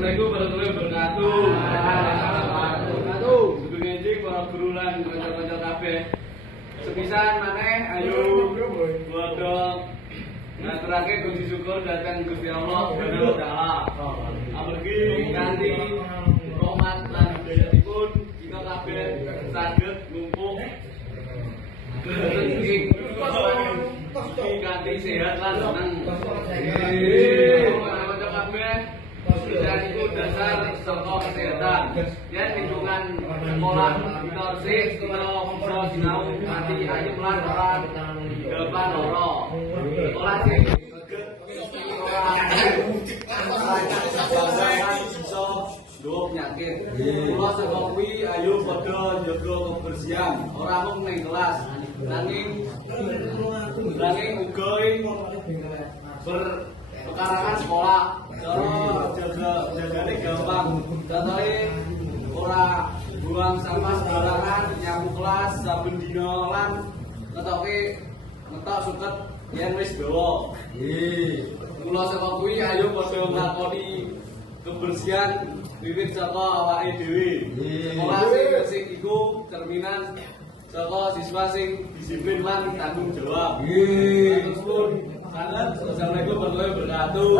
Assalamualaikum warahmatullahi wabarakatuh. Sebelum ngejik para guru lan kanca-kanca kabeh. Sepisan maneh ayo padha ngaturake puji syukur dhateng Gusti Allah Subhanahu wa taala. Amargi kanthi rahmat lan hidayahipun kita kabeh saged ngumpul kanthi sehat lan seneng. Kanca kabeh dan itu dasar saka kesehatan. Dan lingkungan sekolah kita resik, kita bisa sinau nanti ayo lan ora depan loro. Sekolah sing bisa duwe penyakit. Kula saka kuwi ayo padha njaga kebersihan, ora mung ning kelas, nanging uga berpekarangan sekolah. Cara jagane gampang. Contohe ora buang sampah sembarangan, nyapu kelas saben dina lan ngetok suket yen wis dawa. Mula saka kuwi ayo padha nglakoni kebersihan wiwit saka awake dhewe. Sekolah sing resik iku cerminan saka siswa sing disiplin lan tanggung jawab. Assalamualaikum warahmatullahi wabarakatuh.